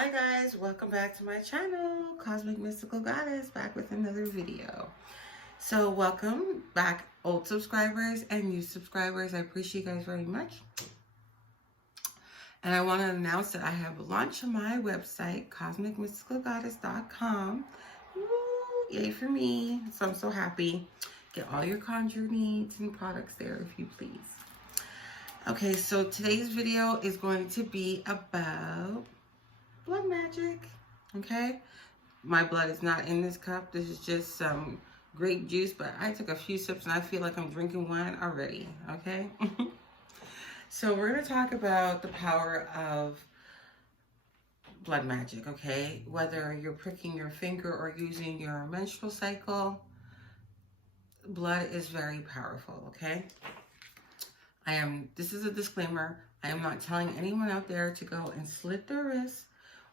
Hi guys, welcome back to my channel, Cosmic Mystical Goddess, back with another video. So welcome back, old subscribers and new subscribers. I appreciate you guys very much. And I want to announce that I have launched my website, cosmicmysticalgoddess.com. Woo, yay for me. So I'm so happy. Get all your conjure needs and products there if you please. Okay, so today's video is going to be about blood magic. Okay, my blood is not in this cup. This is just some grape juice, but I took a few sips and I feel like I'm drinking wine already. Okay. So we're going to talk about the power of blood magic. Okay, whether you're pricking your finger or using your menstrual cycle, blood is very powerful. Okay, this is a disclaimer, I am not telling anyone out there to go and slit their wrists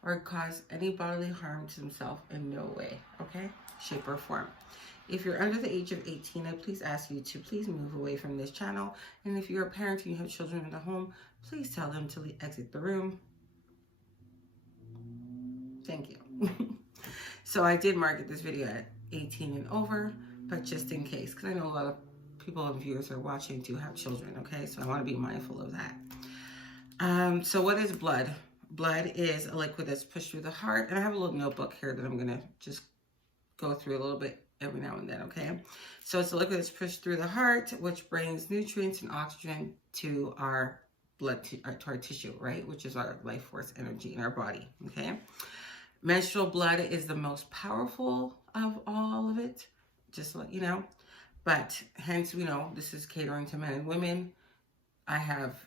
or cause any bodily harm to themselves in no way, okay, shape or form. If you're under the age of 18, I please ask you to please move away from this channel. And if you're a parent and you have children in the home, please tell them to exit the room. Thank you. So I did market this video at 18 and over, but just in case, because I know a lot of people and viewers are watching do have children, okay? So I want to be mindful of that. So what is blood? Blood is a liquid that's pushed through the heart. And I have a little notebook here that I'm going to just go through a little bit every now and then, okay? So it's a liquid that's pushed through the heart, which brings nutrients and oxygen to our blood, to our tissue, right? Which is our life force energy in our body, okay? Menstrual blood is the most powerful of all of it, just to let you know. But hence, we know this is catering to men and women. I have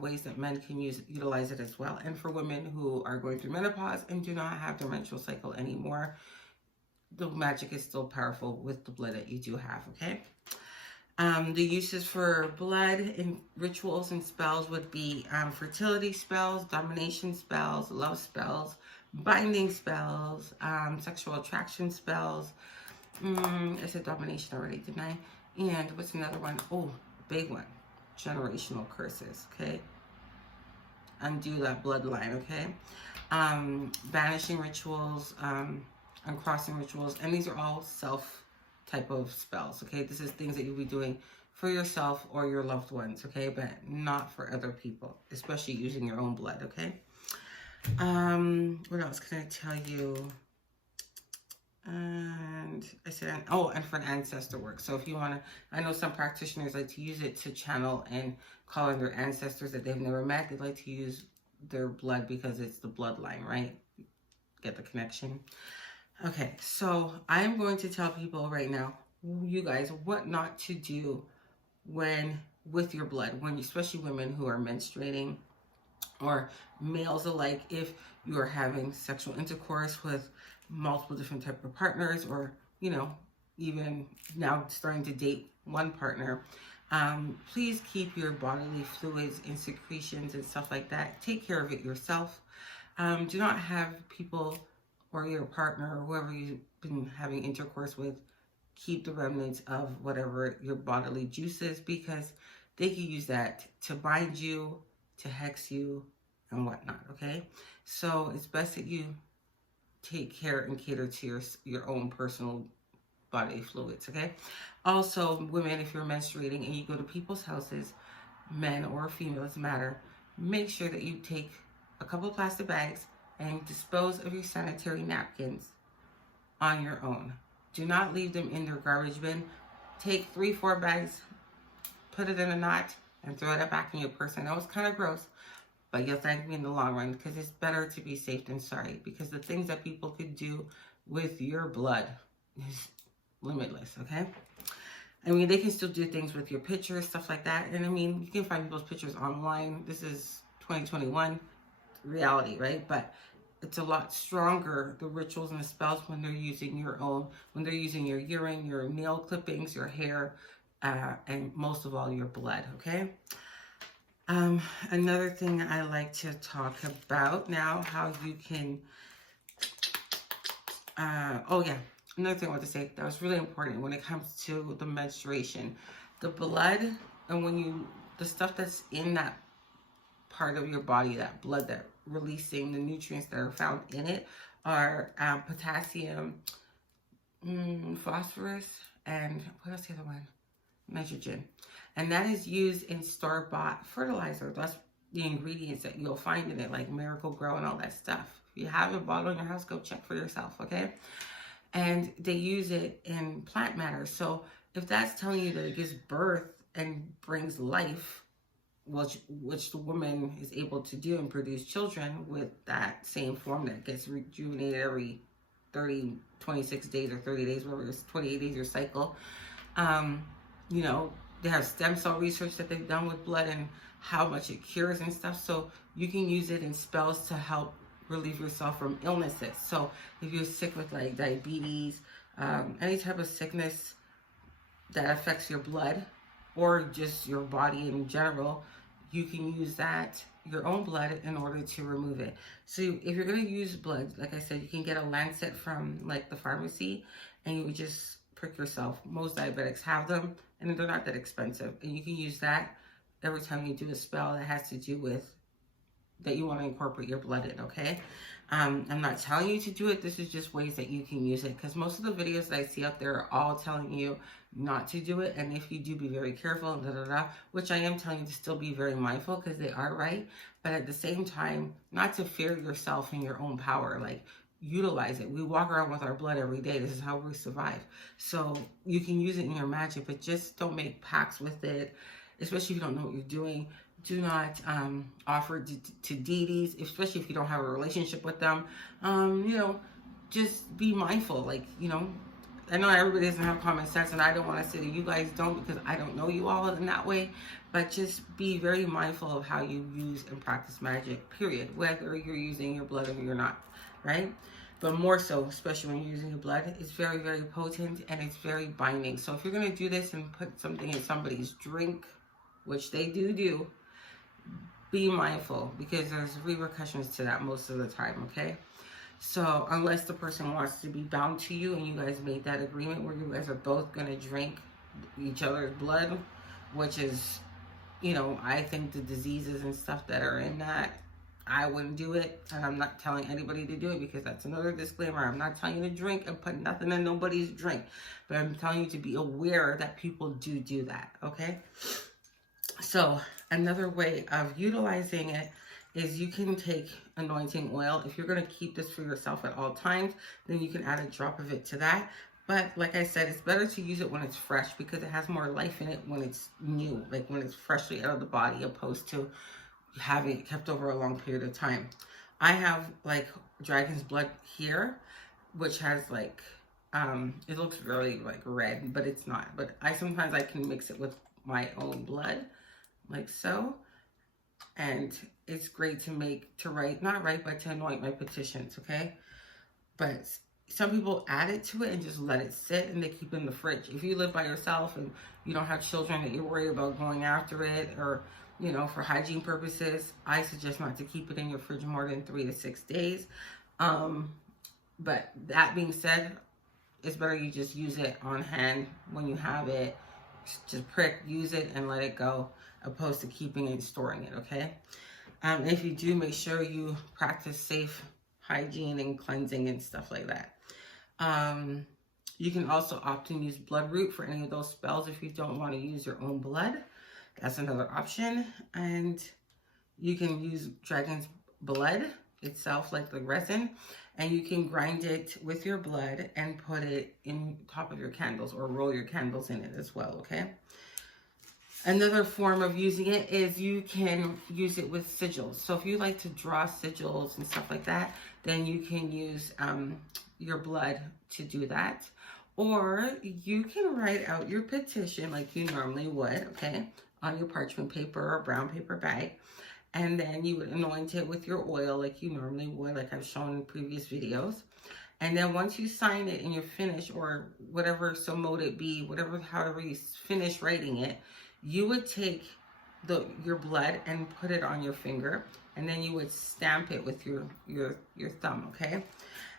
ways that men can utilize it as well. And for women who are going through menopause and do not have their menstrual cycle anymore, the magic is still powerful with the blood that you do have, okay? The uses for blood in rituals and spells would be fertility spells, domination spells, love spells, binding spells, sexual attraction spells. I said domination already, didn't I? And what's another one? Oh, big one. Generational curses, okay? Undo that bloodline, okay? Banishing rituals, uncrossing rituals, and these are all self type of spells, okay? This is things that you'll be doing for yourself or your loved ones, okay? But not for other people, especially using your own blood, okay? What else can I tell you? And I said, oh, and for an ancestor work. So if you want to, I know some practitioners like to use it to channel and call on their ancestors that they've never met. They like to use their blood because it's the bloodline, right? Get the connection. Okay, so I'm going to tell people right now, you guys, what not to do with your blood, especially women who are menstruating, or males alike, if you are having sexual intercourse with multiple different type of partners, or, you know, even now starting to date one partner. Please keep your bodily fluids and secretions and stuff like that. Take care of it yourself. Do not have people or your partner or whoever you've been having intercourse with keep the remnants of whatever your bodily juice is, because they can use that to bind you, to hex you, and whatnot, okay? So it's best that you take care and cater to your own personal body fluids, okay? Also, women, if you're menstruating and you go to people's houses, men or female, doesn't matter, make sure that you take a couple of plastic bags and dispose of your sanitary napkins on your own. Do not leave them in their garbage bin. Take 3-4 bags, put it in a knot, and throw it back in your purse. I know it's kind of gross, but you'll thank me in the long run, because it's better to be safe than sorry, because the things that people could do with your blood is limitless, okay? I mean, they can still do things with your pictures, stuff like that. And I mean, you can find people's pictures online. This is 2021 reality, right? But it's a lot stronger, the rituals and the spells, when they're using your own, when they're using your urine, your nail clippings, your hair, and most of all, your blood, okay? Another thing I like to talk about now, how you can, oh yeah, another thing I want to say that was really important when it comes to the menstruation. The blood, and the stuff that's in that part of your body, that blood that releasing the nutrients that are found in it are potassium, phosphorus, and what else is the other one? Nitrogen. And that is used in store-bought fertilizer. That's the ingredients that you'll find in it, like Miracle Grow and all that stuff. If you have it bottled in your house, go check for yourself, okay? And they use it in plant matter. So if that's telling you that it gives birth and brings life, which the woman is able to do and produce children with that same form that gets rejuvenated every 26 days or 30 days, whatever it is, 28 days your cycle. You know, they have stem cell research that they've done with blood and how much it cures and stuff. So you can use it in spells to help relieve yourself from illnesses. So if you're sick with like diabetes, any type of sickness that affects your blood or just your body in general, you can use that, your own blood, in order to remove it. So if you're going to use blood, like I said, you can get a lancet from like the pharmacy and you would just prick yourself. Most diabetics have them and they're not that expensive. And you can use that every time you do a spell that has to do with that you want to incorporate your blood in, okay? I'm not telling you to do it. This is just ways that you can use it, because most of the videos that I see out there are all telling you not to do it. And if you do, be very careful, which I am telling you to still be very mindful, because they are right. But at the same time, not to fear yourself and your own power. Like, utilize it. We walk around with our blood every day. This is how we survive. So you can use it in your magic, but just don't make pacts with it, especially if you don't know what you're doing. Do not offer to deities, especially if you don't have a relationship with them. You know, just be mindful. Like, you know, I know everybody doesn't have common sense, and I don't want to say that you guys don't, because I don't know you all in that way. But just be very mindful of how you use and practice magic, period. Whether you're using your blood or you're not, right? But more so, especially when you're using your blood, it's very, very potent and it's very binding. So if you're going to do this and put something in somebody's drink, which they do, be mindful, because there's repercussions to that most of the time, okay? So unless the person wants to be bound to you and you guys made that agreement where you guys are both going to drink each other's blood, which is, you know, I think the diseases and stuff that are in that, I wouldn't do it. And I'm not telling anybody to do it, because that's another disclaimer. I'm not telling you to drink and put nothing in nobody's drink, but I'm telling you to be aware that people do that, okay? So another way of utilizing it is you can take anointing oil. If you're going to keep this for yourself at all times, then you can add a drop of it to that. But like I said, it's better to use it when it's fresh, because it has more life in it when it's new, like when it's freshly out of the body, opposed to having it kept over a long period of time. I have like dragon's blood here, which has like, it looks really like red, but it's not. But sometimes I can mix it with my own blood, like so. And it's great to to anoint my petitions, okay? But some people add it to it and just let it sit, and they keep it in the fridge. If you live by yourself and you don't have children that you're worried about going after it, or, you know, for hygiene purposes, I suggest not to keep it in your fridge more than 3 to 6 days. But that being said, it's better you just use it on hand when you have it. Just prick, use it, and let it go, opposed to keeping it and storing it, okay? If you do, make sure you practice safe hygiene and cleansing and stuff like that. You can also opt to use bloodroot for any of those spells if you don't want to use your own blood. That's another option. And you can use dragon's blood itself, like the resin, and you can grind it with your blood and put it in top of your candles, or roll your candles in it as well, okay? Another form of using it is you can use it with sigils. So if you like to draw sigils and stuff like that, then you can use your blood to do that. Or you can write out your petition like you normally would, okay, on your parchment paper or brown paper bag. And then you would anoint it with your oil like you normally would, like I've shown in previous videos. And then once you sign it and you're finished, or whatever, so mote it be, however you finish writing it, you would take your blood and put it on your finger, and then you would stamp it with your thumb, okay?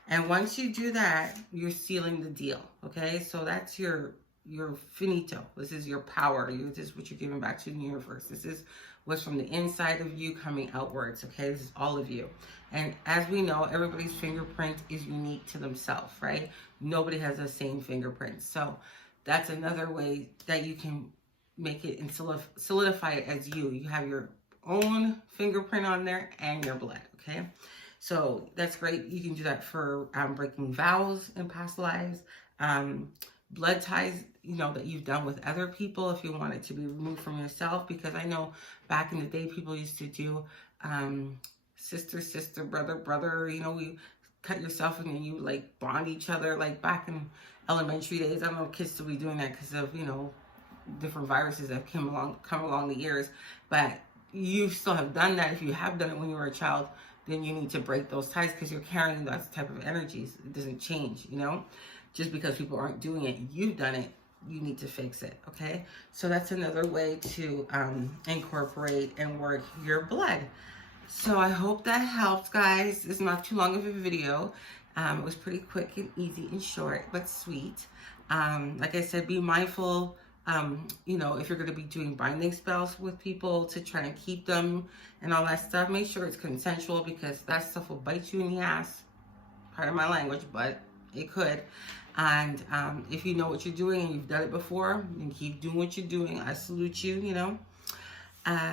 And once you do that, you're sealing the deal, okay? So that's your your finito. This is your power. This is what you're giving back to the universe. This is what's from the inside of you coming outwards, okay? This is all of you. And as we know, everybody's fingerprint is unique to themselves, right? Nobody has the same fingerprint. So that's another way that you can make it and solidify it as you. You have your own fingerprint on there and your blood, okay? So that's great. You can do that for breaking vows in past lives, blood ties, you know, that you've done with other people if you want it to be removed from yourself. Because I know back in the day, people used to do sister, sister, brother, brother. You know, we cut yourself and then you like bond each other. Like back in elementary days, I don't know if kids still be doing that because of, you know, different viruses that come along the years. But you still have done that. If you have done it when you were a child, then you need to break those ties because you're carrying that type of energies. It doesn't change, you know? Just because people aren't doing it, you've done it, you need to fix it, okay? So that's another way to incorporate and work your blood. So I hope that helps, guys. It's not too long of a video. It was pretty quick and easy and short, but sweet. Like I said, be mindful, you know, if you're going to be doing binding spells with people to try and keep them and all that stuff, make sure it's consensual because that stuff will bite you in the ass. Pardon my language, but it could. And if you know what you're doing and you've done it before, then keep doing what you're doing. I salute you, you know.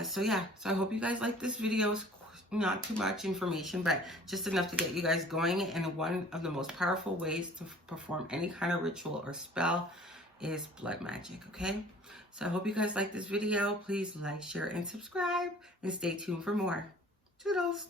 So yeah, so I hope you guys like this video. It's not too much information, but just enough to get you guys going. And one of the most powerful ways to perform any kind of ritual or spell is blood magic, okay? So I hope you guys like this video. Please like, share, and subscribe, and stay tuned for more. Toodles!